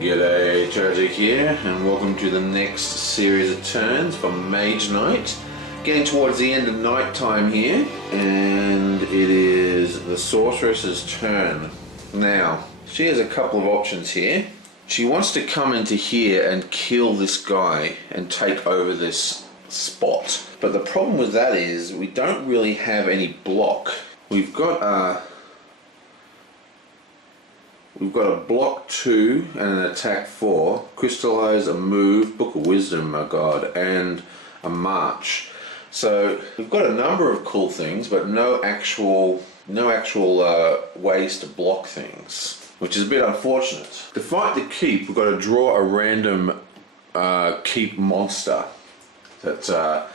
G'day, Tragic here, and welcome to the next series of turns for Mage Night. Getting towards the end of night time here, and it is the Sorceress's turn. Now, she has a couple of options here. She wants to come into here and kill this guy and take over this spot. But the problem with that is we don't really have any block. We've got a block 2 and an attack 4, crystallize, a move, book of wisdom, my god, and a march. So we've got a number of cool things, but no actual ways to block things, which is a bit unfortunate. To fight the keep, we've got to draw a random keep monster that the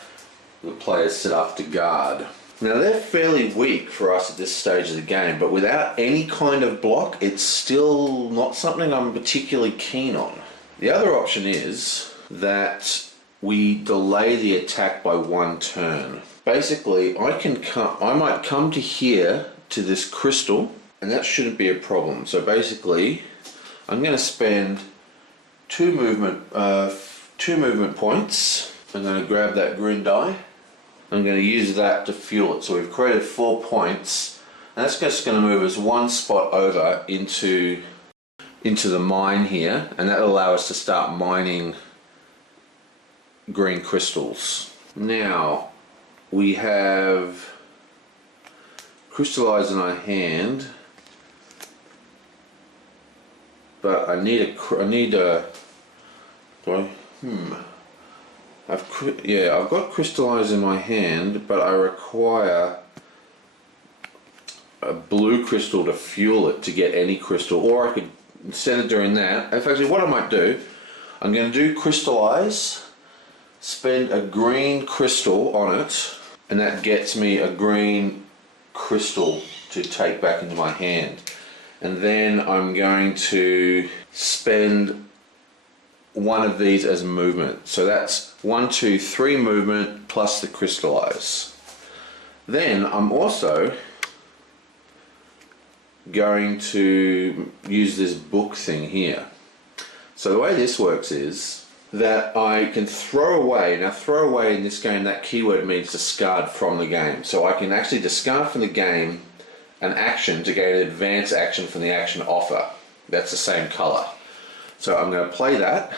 players set up to guard. Now they're fairly weak for us at this stage of the game, but without any kind of block, it's still not something I'm particularly keen on. The other option is that we delay the attack by 1 turn. Basically, I might come to here to this crystal, and that shouldn't be a problem. So basically, I'm going to spend 2 movement points. I'm going to grab that green die. I'm going to use that to fuel it. So we've created 4 points, and that's just going to move us 1 spot over into the mine here, and that'll allow us to start mining green crystals. Now we have crystallize in our hand, but I've got crystallize in my hand, but I require a blue crystal to fuel it to get any crystal, or I could, instead of doing that, actually what I might do, I'm going to do crystallize, spend a green crystal on it, and that gets me a green crystal to take back into my hand. And then I'm going to spend 1 of these as movement. So that's 1, 2, 3 movement plus the crystallize. Then I'm also going to use this book thing here. So the way this works is that I can throw away. Now throw away in this game, that keyword means discard from the game. So I can actually discard from the game an action to gain an advance action from the action offer. That's the same color. So I'm going to play that,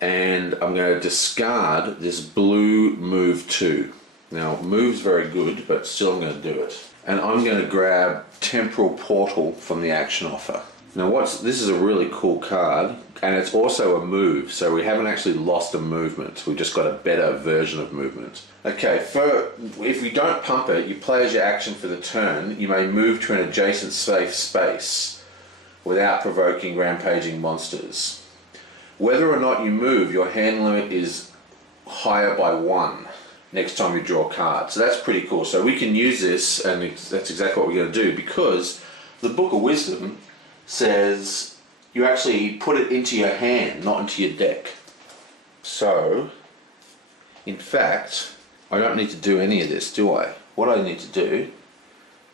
and I'm going to discard this blue move 2. Now move's very good, but still I'm going to do it. And I'm going to grab Temporal Portal from the action offer. Now this is a really cool card, and it's also a move, so we haven't actually lost a movement, we've just got a better version of movement. Okay, if you don't pump it, you play as your action for the turn, you may move to an adjacent safe space without provoking rampaging monsters. Whether or not you move, your hand limit is higher by 1 next time you draw a card. So that's pretty cool. So we can use this, and that's exactly what we're going to do, because the Book of Wisdom says you actually put it into your hand, not into your deck. So, in fact, I don't need to do any of this, do I? What I need to do,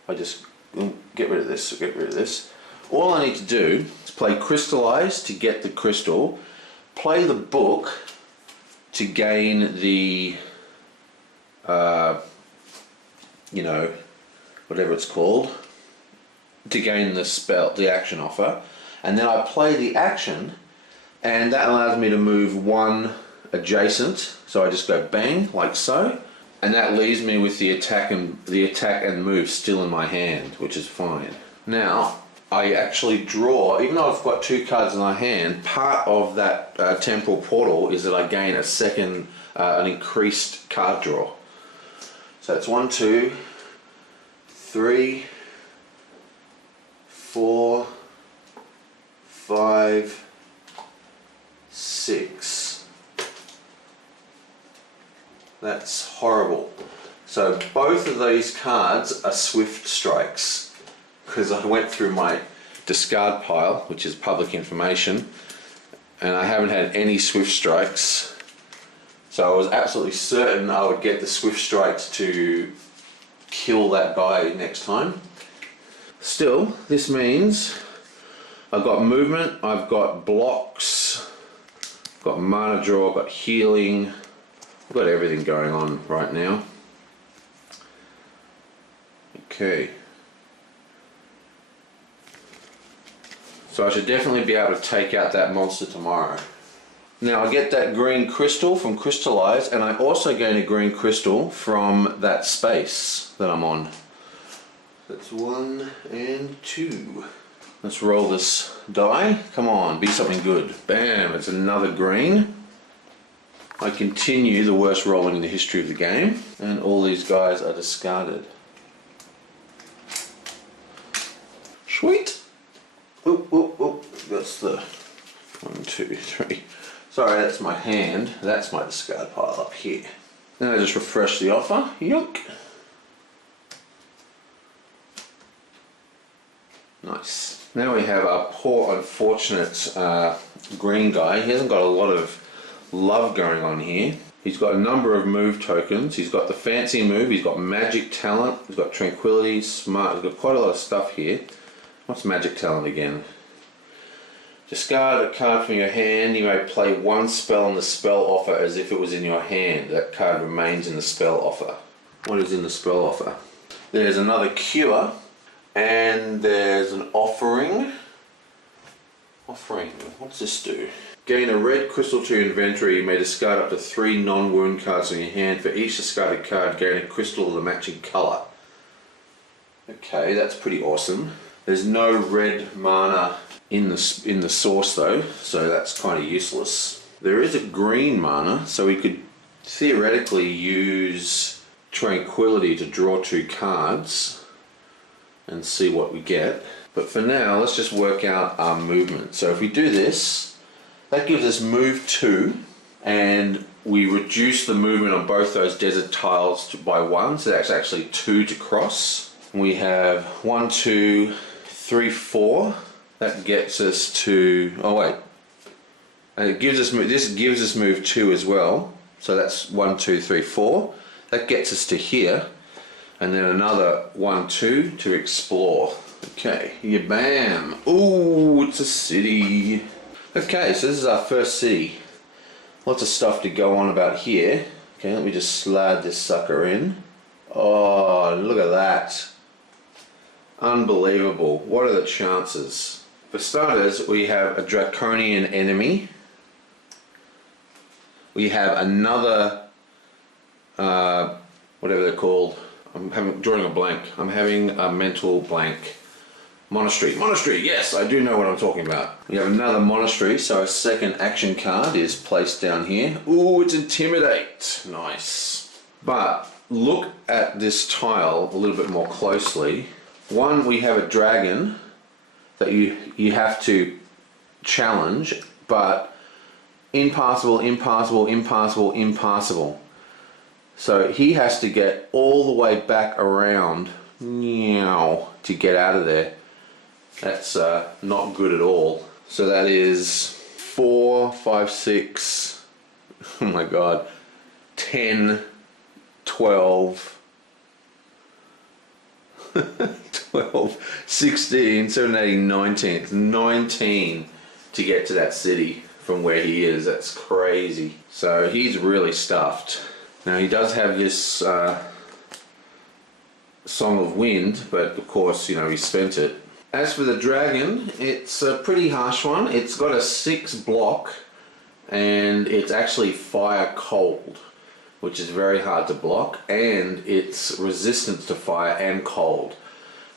I just get rid of this. All I need to do is play Crystallize to get the crystal, play the book to gain the, whatever it's called, to gain the spell, the action offer, and then I play the action, and that allows me to move 1 adjacent. So I just go bang like so, and that leaves me with the attack and move still in my hand, which is fine. Now I actually draw, even though I've got 2 cards in my hand, part of that temporal portal is that I gain a second, an increased card draw. So it's 1, 2, 3, 4, 5, 6. That's horrible. So both of these cards are swift strikes, because I went through my discard pile, which is public information, and I haven't had any swift strikes. So I was absolutely certain I would get the swift strikes to kill that guy next time. Still, this means I've got movement, I've got blocks, I've got mana draw, I've got healing, I've got everything going on right now. Okay. So I should definitely be able to take out that monster tomorrow. Now I get that green crystal from Crystallize, and I also gain a green crystal from that space that I'm on. That's 1 and 2. Let's roll this die. Come on, be something good. Bam, it's another green. I continue the worst rolling in the history of the game, and all these guys are discarded. Sweet. Oop, oop, oop. That's the 1, 2, 3. Sorry, that's my hand. That's my discard pile up here. Then I just refresh the offer. Yoink. Nice. Now we have our poor unfortunate green guy. He hasn't got a lot of love going on here. He's got a number of move tokens. He's got the fancy move. He's got magic talent. He's got tranquility, smart. He's got quite a lot of stuff here. What's magic talent again? Discard a card from your hand. You may play one spell on the spell offer as if it was in your hand. That card remains in the spell offer. What is in the spell offer? There's another cure, and there's an offering. Offering, what's this do? Gain a red crystal to your inventory. You may discard up to 3 non-wound cards from your hand. For each discarded card, gain a crystal of the matching colour. Okay, that's pretty awesome. There's no red mana in the source though, so that's kind of useless. There is a green mana, so we could theoretically use Tranquility to draw 2 cards and see what we get. But for now, let's just work out our movement. So if we do this, that gives us move 2, and we reduce the movement on both those desert tiles by 1, so that's actually 2 to cross. We have 1, 2, 3, 4. That gets us to, oh wait, and it gives us, this gives us move 2 as well, so that's 1, 2, 3, 4. That gets us to here, and then another 1, 2 to explore. Okay, yeah, bam. Ooh, it's a city. Okay, so this is our first city. Lots of stuff to go on about here. Okay, let me just slide this sucker in. Oh, look at that. Unbelievable. What are the chances? For starters, we have a draconian enemy. We have another, whatever they're called. I'm drawing a blank. I'm having a mental blank. Monastery. Monastery, yes, I do know what I'm talking about. We have another monastery, so a second action card is placed down here. Ooh, it's Intimidate. Nice. But look at this tile a little bit more closely. One, we have a dragon that you have to challenge, but impassable, impassable, impassable, impassable. So he has to get all the way back around to get out of there. That's not good at all. So that is 4, 5, 6, oh my god, 10, 12, 12, 16, 17, 18, 19. It's 19 to get to that city from where he is. That's crazy. So he's really stuffed. Now he does have this Song of Wind, but of course, you know, he spent it. As for the dragon, it's a pretty harsh one. It's got a 6 block, and it's actually fire cold, which is very hard to block, and it's resistant to fire and cold.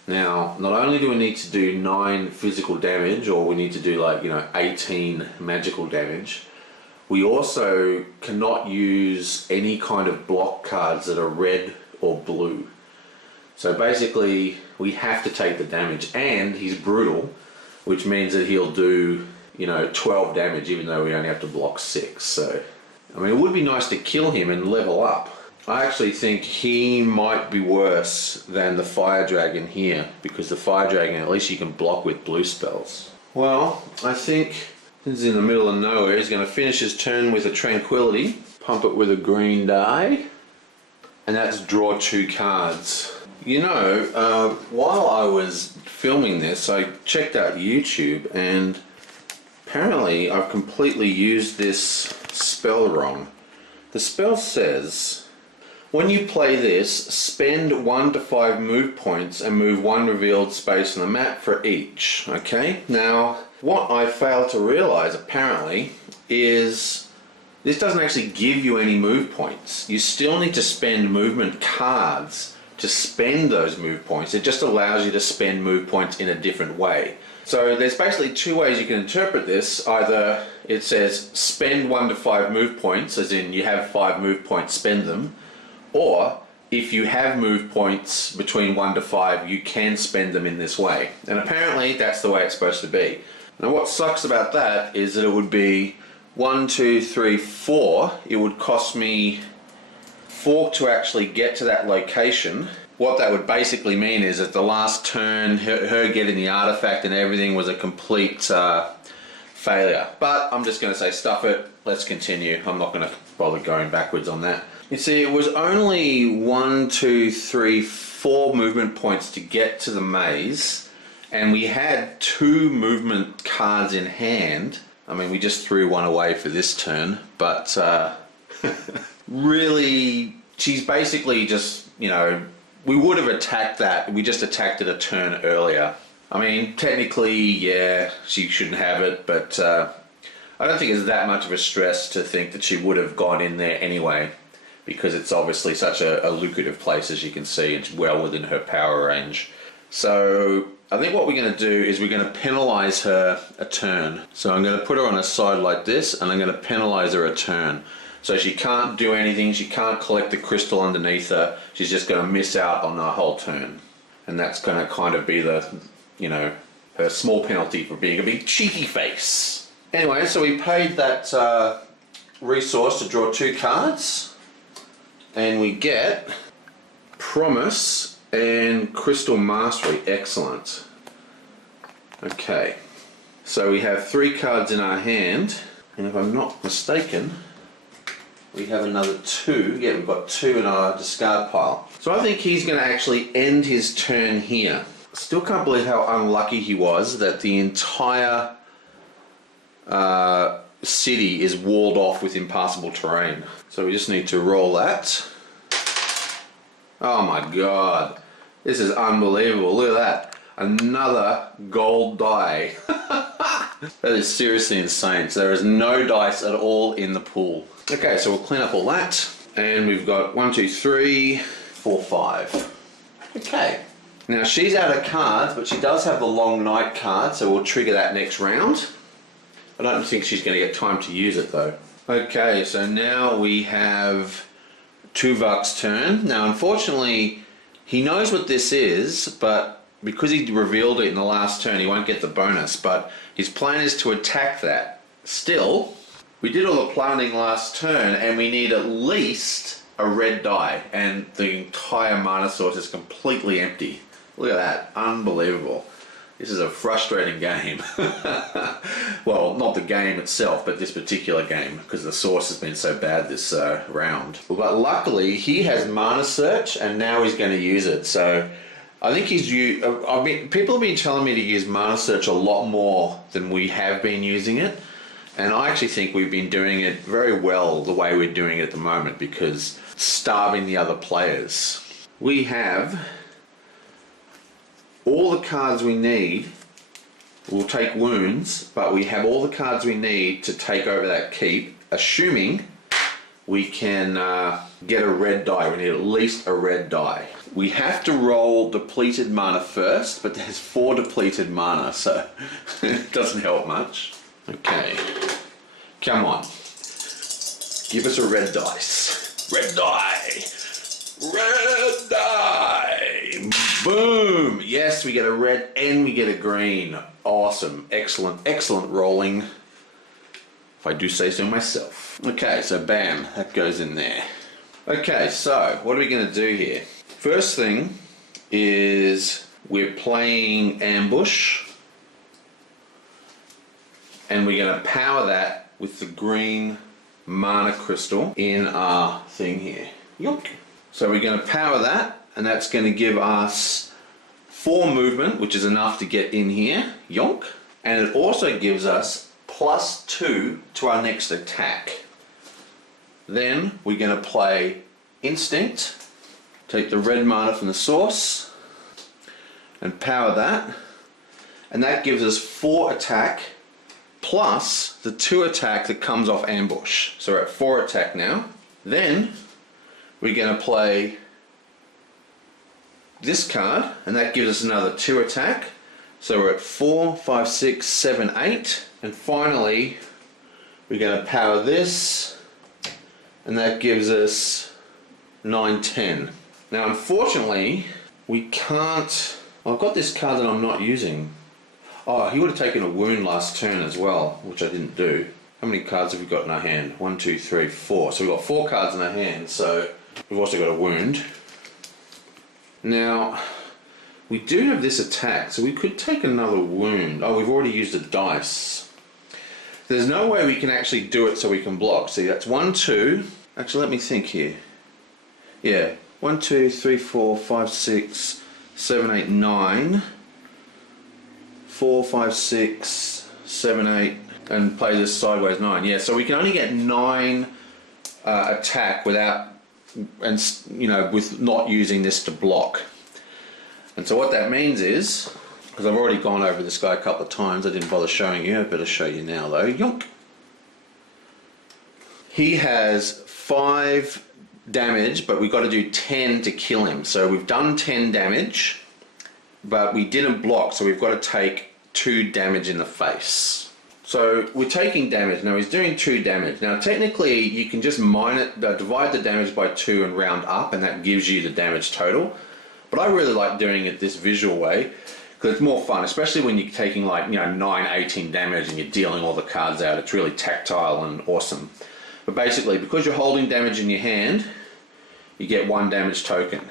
Now, not only do we need to do 9 physical damage, or we need to do 18 magical damage, we also cannot use any kind of block cards that are red or blue. So basically, we have to take the damage, and he's brutal, which means that he'll do, 12 damage, even though we only have to block 6. So, I mean, it would be nice to kill him and level up. I actually think he might be worse than the fire dragon here, because the fire dragon, at least you can block with blue spells. Well, I think this is in the middle of nowhere. He's going to finish his turn with a tranquility, pump it with a green die, and that's draw 2 cards. You know, while I was filming this, I checked out YouTube, and apparently I've completely used this spell wrong. The spell says, when you play this, spend 1 to 5 move points and move 1 revealed space on the map for each. Okay? Now, what I failed to realize, apparently, is this doesn't actually give you any move points. You still need to spend movement cards to spend those move points. It just allows you to spend move points in a different way. So there's basically 2 ways you can interpret this. Either it says spend 1 to 5 move points, as in you have 5 move points, spend them, or if you have move points between 1 to 5, you can spend them in this way. And apparently that's the way it's supposed to be. Now what sucks about that is that it would be 1, 2, 3, 4. It would cost me 4 to actually get to that location. What that would basically mean is that the last turn, her getting the artifact and everything was a complete failure. But I'm just going to say stuff it, let's continue. I'm not going to bother going backwards on that. You see, it was only 1, 2, 3, 4 movement points to get to the maze, and we had 2 movement cards in hand. I mean, we just threw 1 away for this turn, but really, she's basically just, you know, we would have attacked that, we just attacked it a turn earlier. I mean, technically, yeah, she shouldn't have it, but I don't think it's that much of a stress to think that she would have gone in there anyway, because it's obviously such a lucrative place, as you can see. It's well within her power range. So I think what we're going to do is we're going to penalise her a turn. So I'm going to put her on a side like this, and I'm going to penalise her a turn. So she can't do anything, she can't collect the crystal underneath her, she's just going to miss out on the whole turn. And that's going to kind of be the, you know, her small penalty for being a big cheeky face. Anyway, so we paid that resource to draw 2 cards, and we get Promise and Crystal Mastery. Excellent. Okay, so we have 3 cards in our hand, and if I'm not mistaken, we have another 2. Yeah, we've got 2 in our discard pile. So I think he's going to actually end his turn here. Still can't believe how unlucky he was that the entire city is walled off with impassable terrain. So we just need to roll that. Oh my god. This is unbelievable. Look at that. Another gold die. That is seriously insane. So there is no dice at all in the pool. Okay, so we'll clean up all that. And we've got 1, 2, 3, 4, 5. Okay. Now she's out of cards, but she does have the Long Night card, so we'll trigger that next round. I don't think she's going to get time to use it though. Okay, so now we have Tuvok's turn. Now unfortunately, he knows what this is, but because he revealed it in the last turn, he won't get the bonus, but his plan is to attack that. Still, we did all the planning last turn, and we need at least a red die, and the entire mana source is completely empty. Look at that, unbelievable. This is a frustrating game. Well, not the game itself, but this particular game, because the source has been so bad this round. But luckily, he has Mana Search, and now he's going to use it. So I think people have been telling me to use Mana Search a lot more than we have been using it. And I actually think we've been doing it very well the way we're doing it at the moment, because starving the other players. We have all the cards we need. We'll take wounds, but we have all the cards we need to take over that keep, assuming we can get a red die. We need at least a red die. We have to roll depleted mana first, but there's 4 depleted mana, so it doesn't help much. Okay, come on. Give us a red dice. Red die! Red die! Boom! Yes, we get a red and we get a green. Awesome. Excellent, excellent rolling, if I do say so myself. Okay, so bam, that goes in there. Okay, so what are we going to do here? First thing is we're playing Ambush, and we're going to power that with the green mana crystal in our thing here. Yoink. So we're going to power that, and that's going to give us 4 movement, which is enough to get in here, yonk. And it also gives us +2 to our next attack. Then we're going to play Instinct, take the red mana from the source, and power that. And that gives us 4 attack, plus the 2 attack that comes off ambush. So we're at 4 attack now. Then we're going to play this card, and that gives us another 2 attack. So we're at 4, 5, 6, 7, 8. And finally, we're going to power this, and that gives us 9, 10. Now unfortunately, we can't... I've got this card that I'm not using. Oh, he would have taken a wound last turn as well, which I didn't do. How many cards have we got in our hand? 1, 2, 3, 4. So we've got 4 cards in our hand, so we've also got a wound. Now, we do have this attack, so we could take another wound. Oh, we've already used a dice. There's no way we can actually do it so we can block. See, that's 1, 2. Actually, let me think here. Yeah, 1, 2, 3, 4, 5, 6, 7, 8, 9. 4, 5, 6, 7, 8, and play this sideways 9. Yeah, so we can only get 9 attack without, and you know, with not using this to block. And so what that means is, because I've already gone over this guy a couple of times, I didn't bother showing you. I better show you now though. Yonk. He has 5 damage, but we've got to do 10 to kill him. So we've done 10 damage. But we didn't block, so we've got to take 2 damage in the face. So we're taking damage. Now he's doing 2 damage. Now technically you can just divide the damage by 2 and round up, and that gives you the damage total. But I really like doing it this visual way because it's more fun, especially when you're taking like 9, 18 damage and you're dealing all the cards out. It's really tactile and awesome. But basically, because you're holding damage in your hand, you get 1 damage token.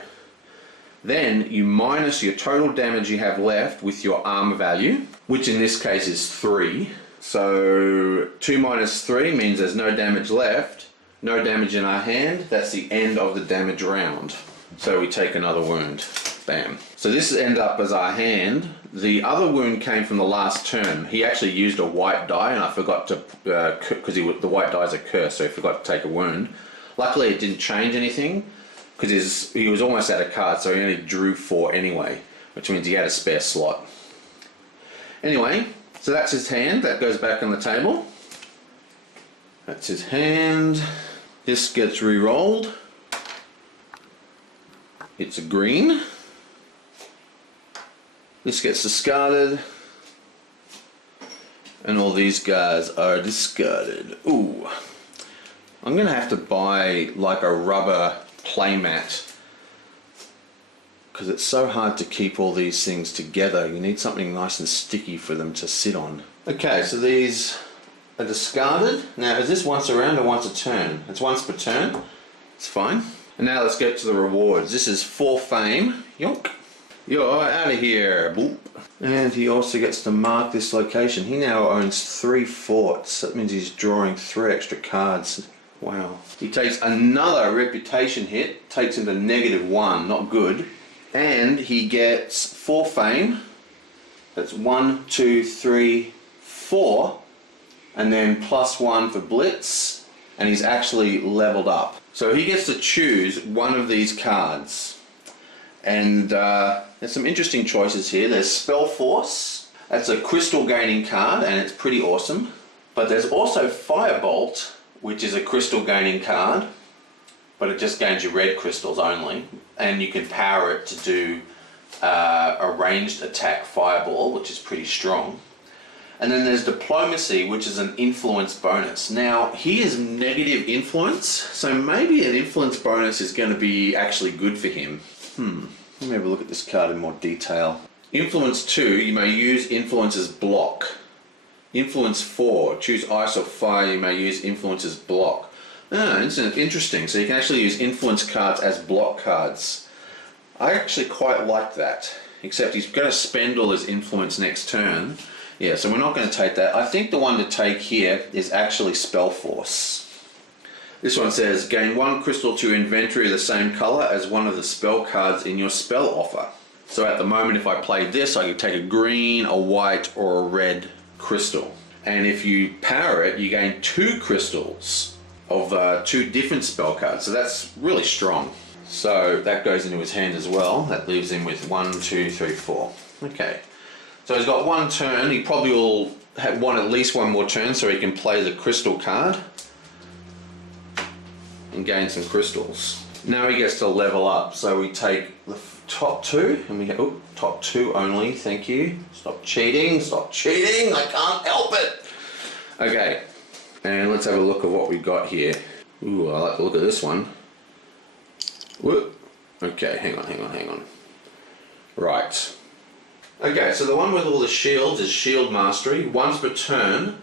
Then you minus your total damage you have left with your armor value, which in this case is 3. So 2 minus 3 means there's no damage left, no damage in our hand. That's the end of the damage round. So we take another wound. Bam. So this ends up as our hand. The other wound came from the last turn. He actually used a white die, and I forgot to, because the white die is a curse, so he forgot to take a wound. Luckily it didn't change anything, because he was almost out of cards, so he only drew 4 anyway, which means he had a spare slot. Anyway, so that's his hand. That goes back on the table. That's his hand. This gets re-rolled. It's a green. This gets discarded. And all these guys are discarded. Ooh. I'm going to have to buy like a rubber playmat, because it's so hard to keep all these things together. You need something nice and sticky for them to sit on. Okay, so these are discarded. Now, is this once a round or once a turn? It's once per turn. It's fine. And now let's get to the rewards. This is 4 fame. Yonk. You're out of here. Boop. And he also gets to mark this location. He now owns 3 forts. That means he's drawing 3 extra cards. Wow. He takes another reputation hit, takes him to -1, not good. And he gets 4 fame. That's 1, 2, 3, 4. And then +1 for blitz. And he's actually leveled up. So he gets to choose one of these cards. And there's some interesting choices here. There's Spell Force. That's a crystal gaining card, and it's pretty awesome. But there's also Firebolt, which is a crystal gaining card, but it just gains you red crystals only, and you can power it to do a ranged attack fireball, which is pretty strong. And then there's Diplomacy, which is an influence bonus. Now, he is negative influence, so maybe an influence bonus is going to be actually good for him. Let me have a look at this card in more detail. Influence 2, you may use influence as block. Influence 4, choose ice or fire, you may use influence as block. Ah, interesting. So you can actually use influence cards as block cards. I actually quite like that, except he's going to spend all his influence next turn. Yeah, so we're not going to take that. I think the one to take here is actually Spell Force. This one says, gain 1 crystal to your inventory of the same colour as one of the spell cards in your spell offer. So at the moment, if I played this, I could take a green, a white, or a red crystal. And if you power it, you gain 2 crystals of 2 different spell cards. So that's really strong. So that goes into his hand as well. That leaves him with 1, 2, 3, 4. Okay. So he's got 1 turn. He probably will want at least 1 more turn so he can play the crystal card and gain some crystals. Now he gets to level up. So we take the top 2 and we go, oh, top 2 only, thank you. Stop cheating, I can't help it. Okay, and let's have a look at what we got here. Ooh, I like to look at this one. Whoop. Okay, hang on. Right. Okay, so the one with all the shields is Shield Mastery. Once per turn,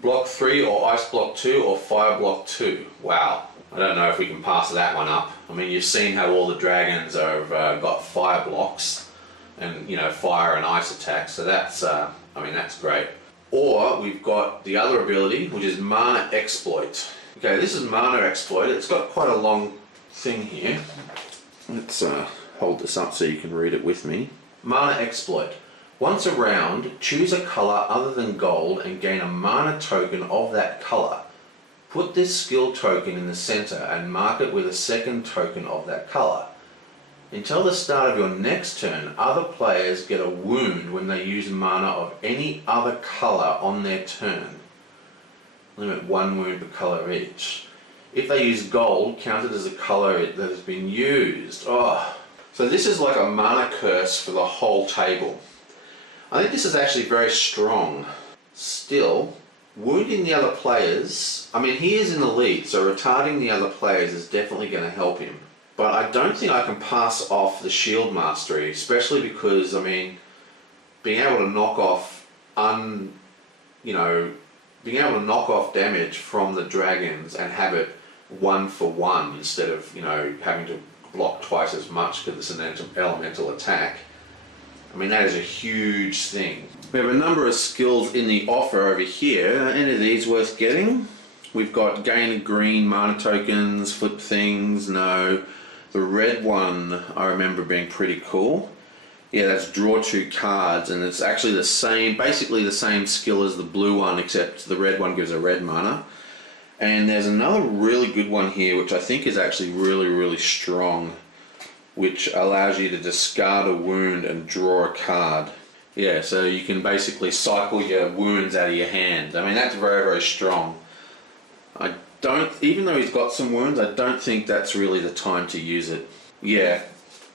block 3 or ice block 2 or fire block 2. Wow. I don't know if we can pass that one up. I mean, you've seen how all the dragons have got fire blocks and, you know, fire and ice attacks. So that's, I mean, that's great. Or we've got the other ability, which is Mana Exploit. Okay, this is Mana Exploit. It's got quite a long thing here. Let's hold this up so you can read it with me. Mana Exploit. Once a round, choose a colour other than gold and gain a mana token of that colour. Put this skill token in the centre and mark it with a second token of that colour. Until the start of your next turn, other players get a wound when they use mana of any other colour on their turn. Limit 1 wound per colour each. If they use gold, count it as a colour that has been used. Oh. So this is like a mana curse for the whole table. I think this is actually very strong. Still, wounding the other players, I mean, he is in the lead, so retarding the other players is definitely going to help him. But I don't think I can pass off the Shield Mastery, especially because, I mean, being able to knock off being able to knock off damage from the dragons and have it 1 for 1 instead of, you know, having to block twice as much because it's an elemental attack. I mean, that is a huge thing. We have a number of skills in the offer over here. Are any of these worth getting? We've got gain green mana tokens, flip things, no. The red one I remember being pretty cool. Yeah, that's draw 2 cards, and it's actually the same, basically the same skill as the blue one, except the red one gives a red mana. And there's another really good one here, which I think is actually really, really strong, which allows you to discard a wound and draw a card. Yeah, so you can basically cycle your wounds out of your hand. I mean, that's very, very strong. Even though he's got some wounds, I don't think that's really the time to use it. Yeah,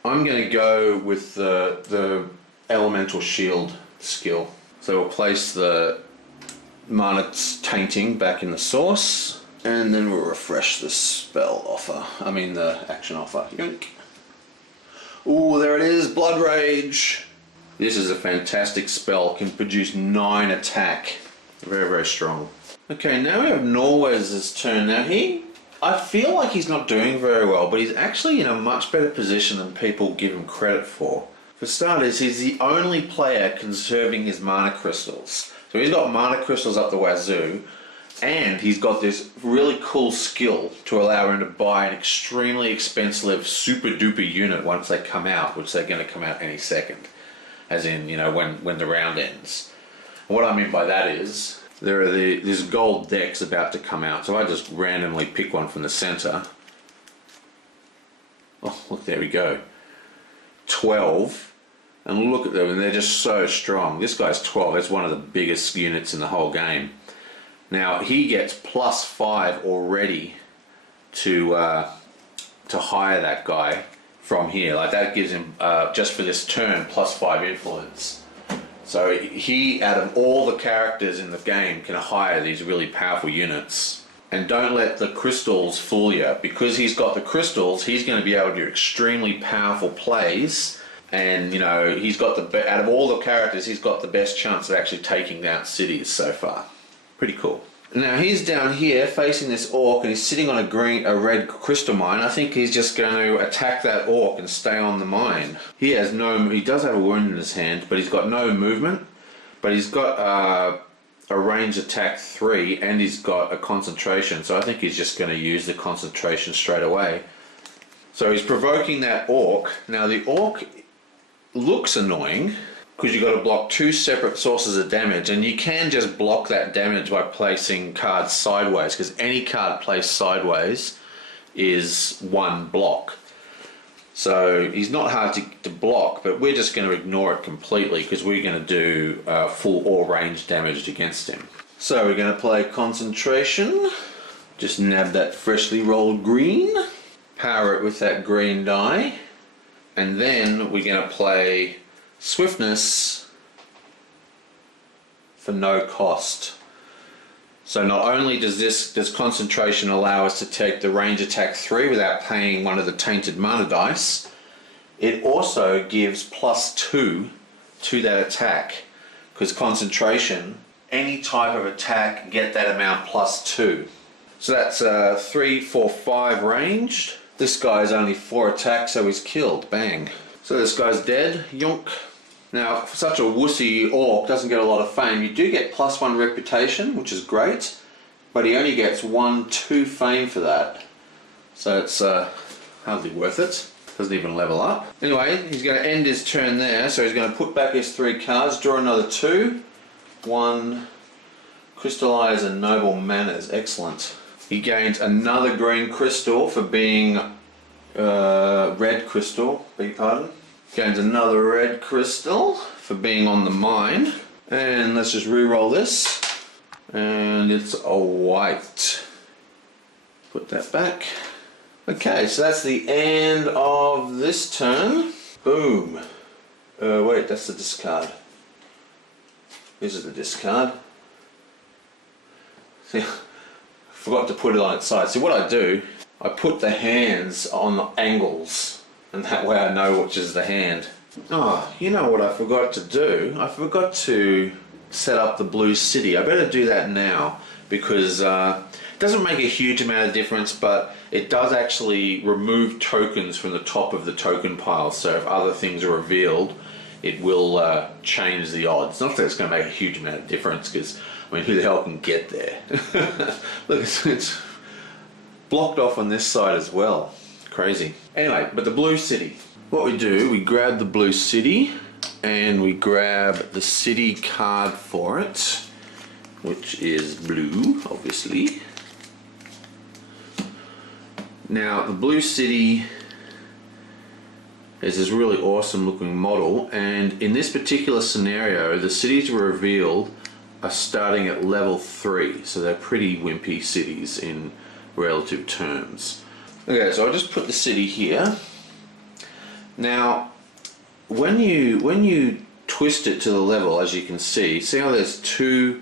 I'm going to go with the Elemental Shield skill. So we'll place the Mana Tainting back in the source, and then we'll refresh the spell offer. I mean the action offer. Yoink. Ooh, there it is, Blood Rage. This is a fantastic spell, can produce 9 attack. Very, very strong. Okay, now we have Norwez's turn. Now I feel like he's not doing very well, but he's actually in a much better position than people give him credit for. For starters, he's the only player conserving his mana crystals. So he's got mana crystals up the wazoo, and he's got this really cool skill to allow him to buy an extremely expensive super duper unit once they come out, which they're going to come out any second. As in, you know, when the round ends. And what I mean by that is, there are these gold decks about to come out, so I just randomly pick one from the center. Oh, look, there we go. 12. And look at them, and they're just so strong. This guy's 12, that's one of the biggest units in the whole game. Now, he gets +5 already to hire that guy from here. Like, that gives him, just for this turn, +5 influence. So he, out of all the characters in the game, can hire these really powerful units. And don't let the crystals fool you. Because he's got the crystals, he's going to be able to do extremely powerful plays. And, you know, he's got out of all the characters, he's got the best chance of actually taking down cities so far. Pretty cool. Now he's down here facing this orc, and he's sitting on a red crystal mine. I think he's just going to attack that orc and stay on the mine. He does have a wound in his hand, but he's got no movement. But he's got a range attack 3 and he's got a concentration, so I think he's just going to use the concentration straight away. So he's provoking that orc. Now the orc looks annoying because you've got to block 2 separate sources of damage, and you can just block that damage by placing cards sideways, because any card placed sideways is 1 block. So he's not hard to block, but we're just going to ignore it completely because we're going to do full all range damage against him. So we're going to play concentration. Just nab that freshly rolled green, power it with that green die, and then we're going to play swiftness for no cost. So not only does concentration allow us to take the range attack 3 without paying one of the tainted mana dice, it also gives +2 to that attack, because concentration, any type of attack, get that amount +2. So that's 3, 4, 5 ranged. This guy's only 4 attacks, so he's killed. Bang. So this guy's dead. Yonk. Now, for such a wussy orc, doesn't get a lot of fame. You do get +1 reputation, which is great, but he only gets 1, 2 fame for that. So it's hardly worth it. Doesn't even level up. Anyway, he's going to end his turn there, so he's going to put back his 3 cards, draw another 2. 1, crystallize and noble manners. Excellent. He gains another green crystal for being red crystal, beg your pardon. Gains another red crystal for being on the mine. And let's just re-roll this. And it's a white. Put that back. Okay, so that's the end of this turn. Boom. Wait, that's the discard. This is the discard. See, I forgot to put it on its side. See, what I do, I put the hands on the angles, and that way I know which is the hand. Oh, you know what I forgot to do? I forgot to set up the blue city. I better do that now, because it doesn't make a huge amount of difference, but it does actually remove tokens from the top of the token pile. So if other things are revealed, it will change the odds. Not that it's going to make a huge amount of difference, because I mean, who the hell can get there? Look, it's blocked off on this side as well. Crazy. Anyway, but the blue city. What we do, we grab the blue city and we grab the city card for it, which is blue, obviously. Now, the blue city is this really awesome looking model, and in this particular scenario, the cities were revealed are starting at level 3, so they're pretty wimpy cities in relative terms. Okay, so I'll just put the city here. Now, when you twist it to the level, as you can see how there's 2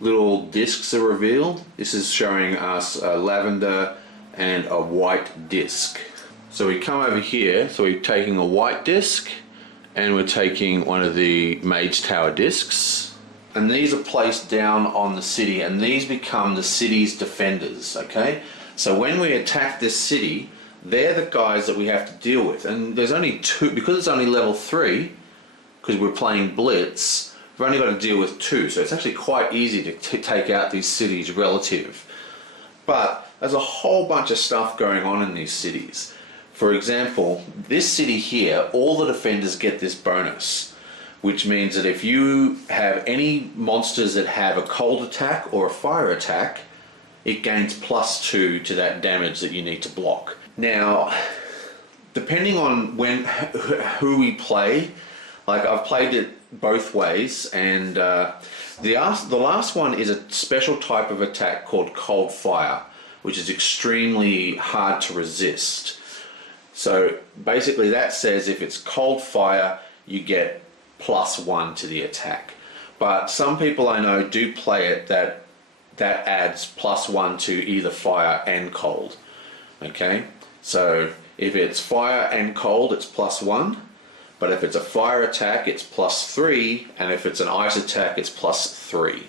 little discs are revealed? This is showing us a lavender and a white disc. So we come over here, so we're taking a white disc and we're taking one of the Mage Tower discs, and these are placed down on the city, and these become the city's defenders, okay? So when we attack this city, they're the guys that we have to deal with, and there's only 2, because it's only level 3, because we're playing Blitz, we've only got to deal with 2, so it's actually quite easy to take out these cities relative. But there's a whole bunch of stuff going on in these cities. For example, this city here, all the defenders get this bonus, which means that if you have any monsters that have a cold attack or a fire attack, it gains +2 to that damage that you need to block. Now, depending on who we play, like I've played it both ways, and the last one is a special type of attack called cold fire, which is extremely hard to resist. So basically that says if it's cold fire, you get +1 to the attack. But some people I know do play it that adds +1 to either fire and cold. Okay, so if it's fire and cold, it's +1, but if it's a fire attack, it's +3, and if it's an ice attack, it's +3.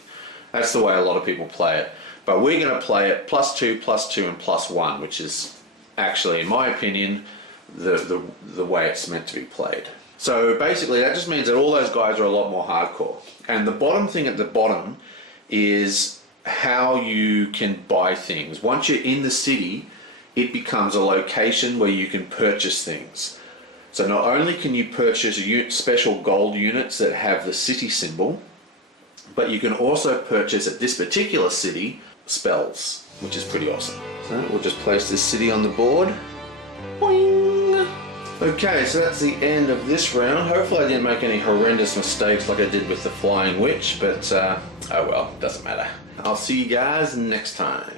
That's the way a lot of people play it. But we're going to play it +2, +2, and +1, which is actually, in my opinion, the way it's meant to be played. So basically that just means that all those guys are a lot more hardcore. And the bottom thing at the bottom is how you can buy things. Once you're in the city, it becomes a location where you can purchase things. So not only can you purchase special gold units that have the city symbol, but you can also purchase at this particular city spells, which is pretty awesome. So we'll just place this city on the board. Boing! Okay, so that's the end of this round. Hopefully I didn't make any horrendous mistakes like I did with the Flying Witch, but oh well, doesn't matter. I'll see you guys next time.